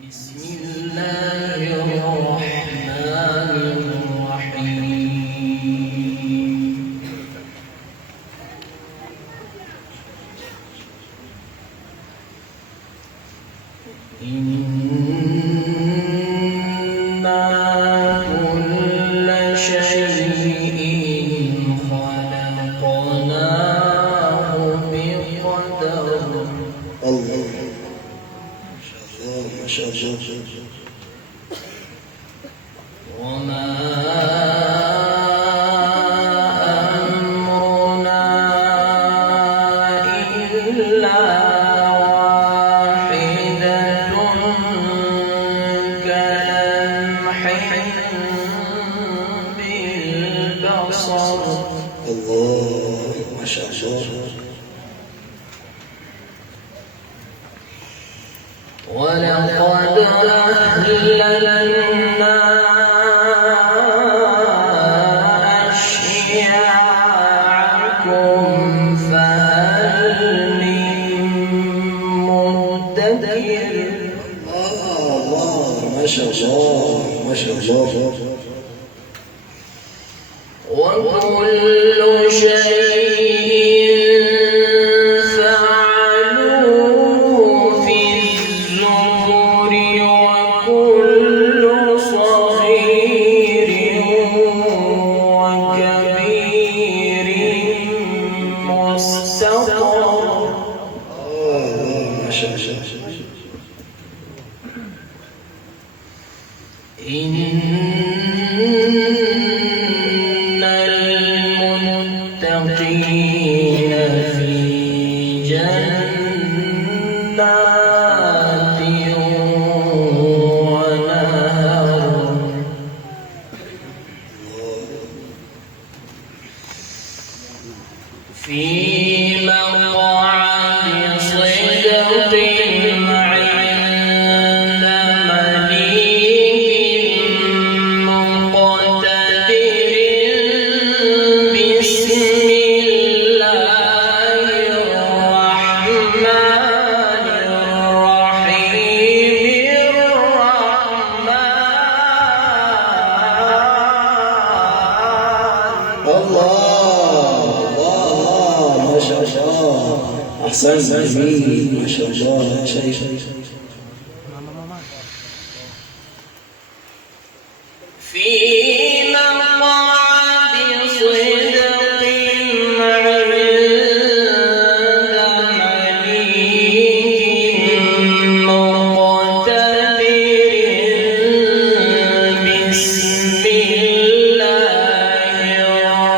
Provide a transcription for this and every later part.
بسم الله الرحمن الرحيم إنا كل شيء خلقناه بقدر الله ما شاء الله وما أمرنا إلا واحدة كلمح بالبصر الله ما شاء الله ولقد أهلكنا أشياعكم فهل من مدكر الله ما شاء الله ما شاء الله وكل شيء فعلوه في الزبر وكل صغير وكبير مستطر ما شاء الله إن المتقين في جنات ونهر في مقعد صدق عند مليك مقتدر بسم الله الرحمن الرحيم الله ما شاء الله أحسن جميل ما شاء الله شيء في مقعد صدق عند مليك مقتدر بسم الله الرحمن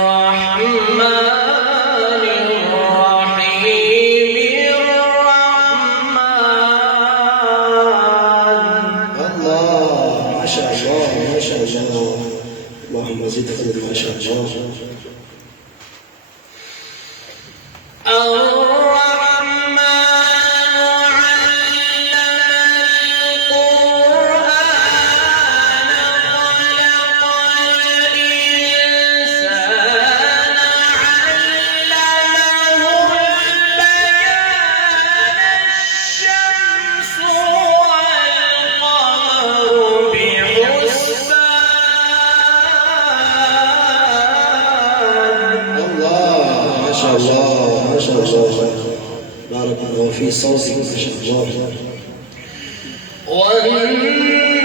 الرحيم الله ما شاء الله ما شاء الله اللهم زد خير ما شاء الله الرحمن علم القرآن خلق الإنسان علمه البيان الشمس والقمر بحسبان الله ما شاء الله ما شاء الله بارك الله في صوتك ما شاء الله والنجم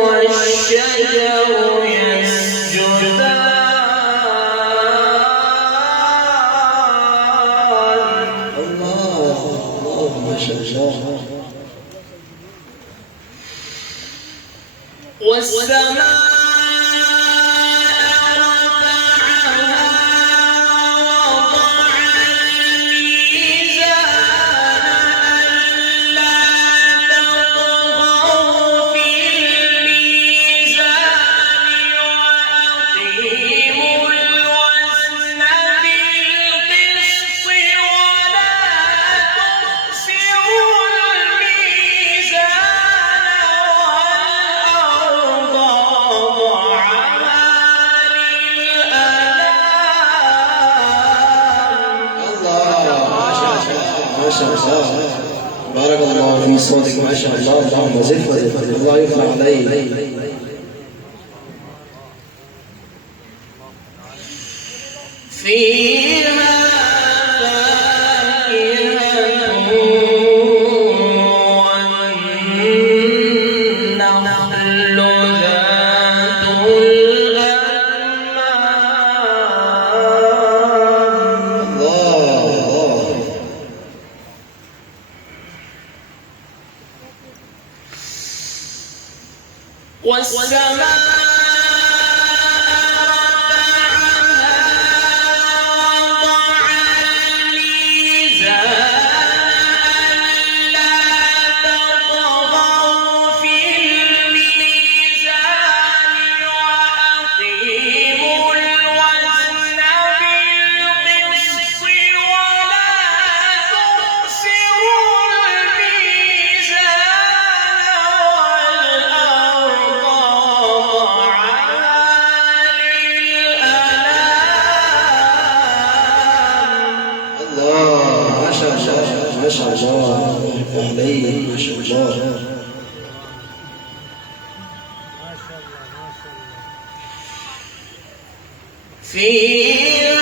والشجر يسجدان الله ما شاء الله والسماء بارك الله في صوتك ما شاء الله. اللهم زد وزد، الله يرفع عليك. فيها والسماء ما شاء الله عليه ما شاء الله. فيها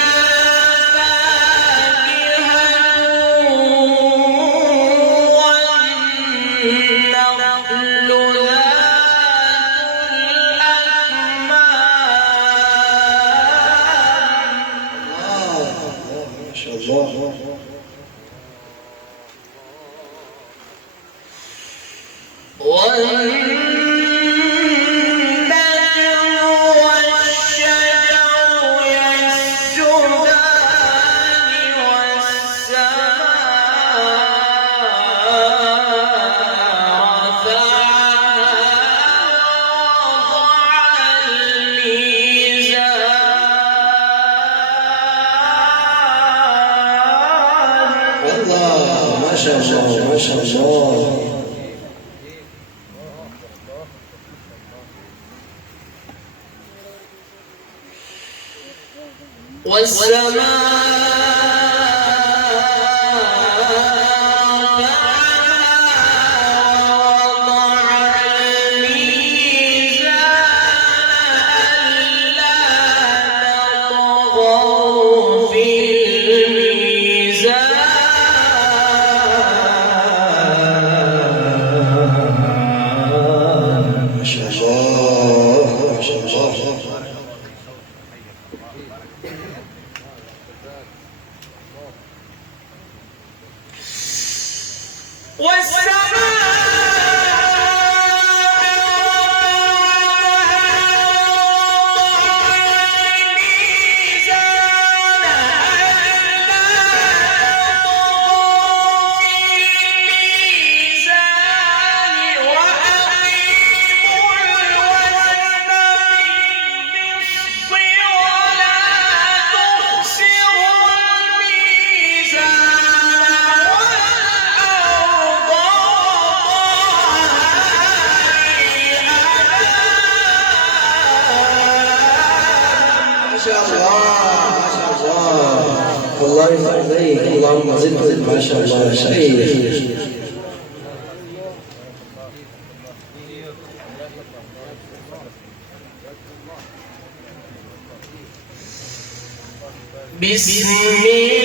ما شاء الله ما شاء الله. والسماء الله يرفع عليك. اللهم زد وزد ما شاء الله يا شيخ. بسم الله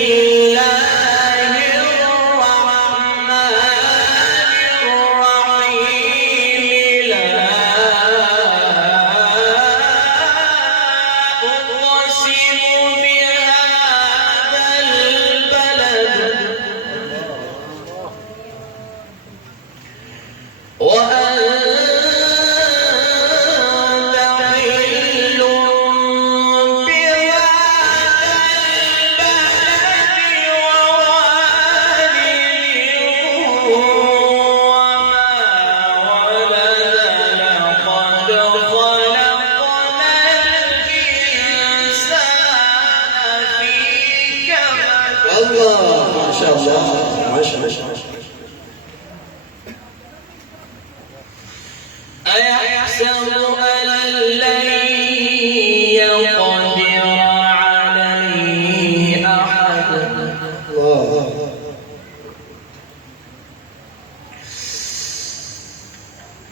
الله ما شاء الله ما شاء الله.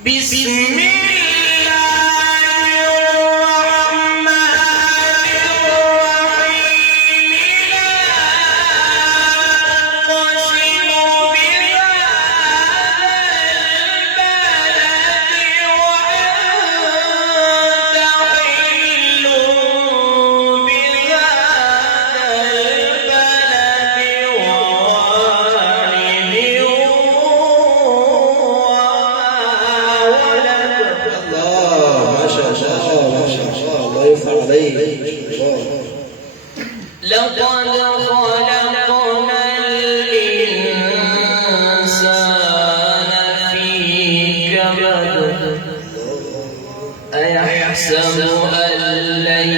بسم الله الرحمن الرحيم لا أقسم بهذا البلد وأنت حل بهذا البلد ووالد ما شاء الله ما شاء الله الله يفتح عليك لقد خلقنا الإنسان في كبد أيحسب أن لن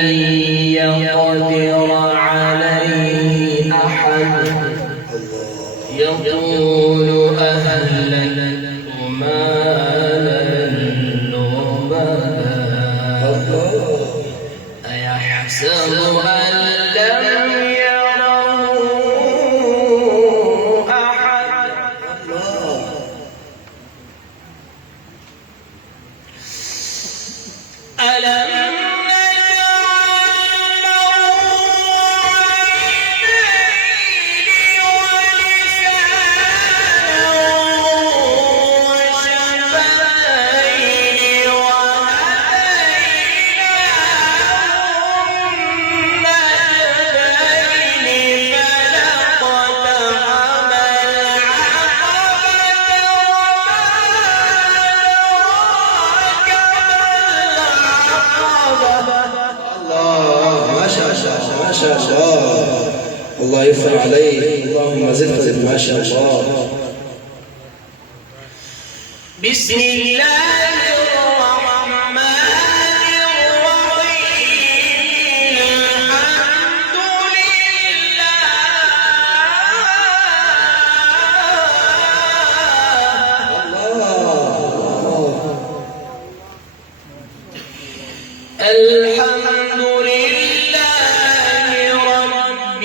يقدر عليه أحد يقول أهلكت مالا لبدا أيحسب أن لم يره أحد ألم نجعل له عينين ولسانا وشفتين وهديناه النجدين فلاقتحم العقبة الله ما شاء الله ما شاء الله الله يفتح عليك اللهم زد ما شاء الله بسم الله الرحمن الرحيم الحمد لله الحمد لله رب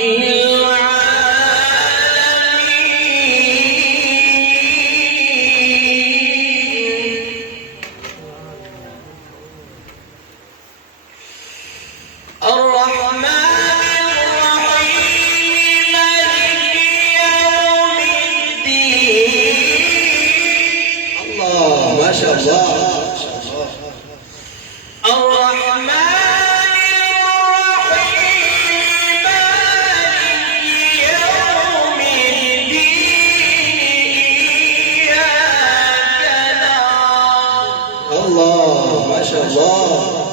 العالمين الرحمن الرحيم مالك يوم الدين الله ما شاء الله الرحمن الرحيم مالك يوم الدين إياك نعبد الله ما شاء الله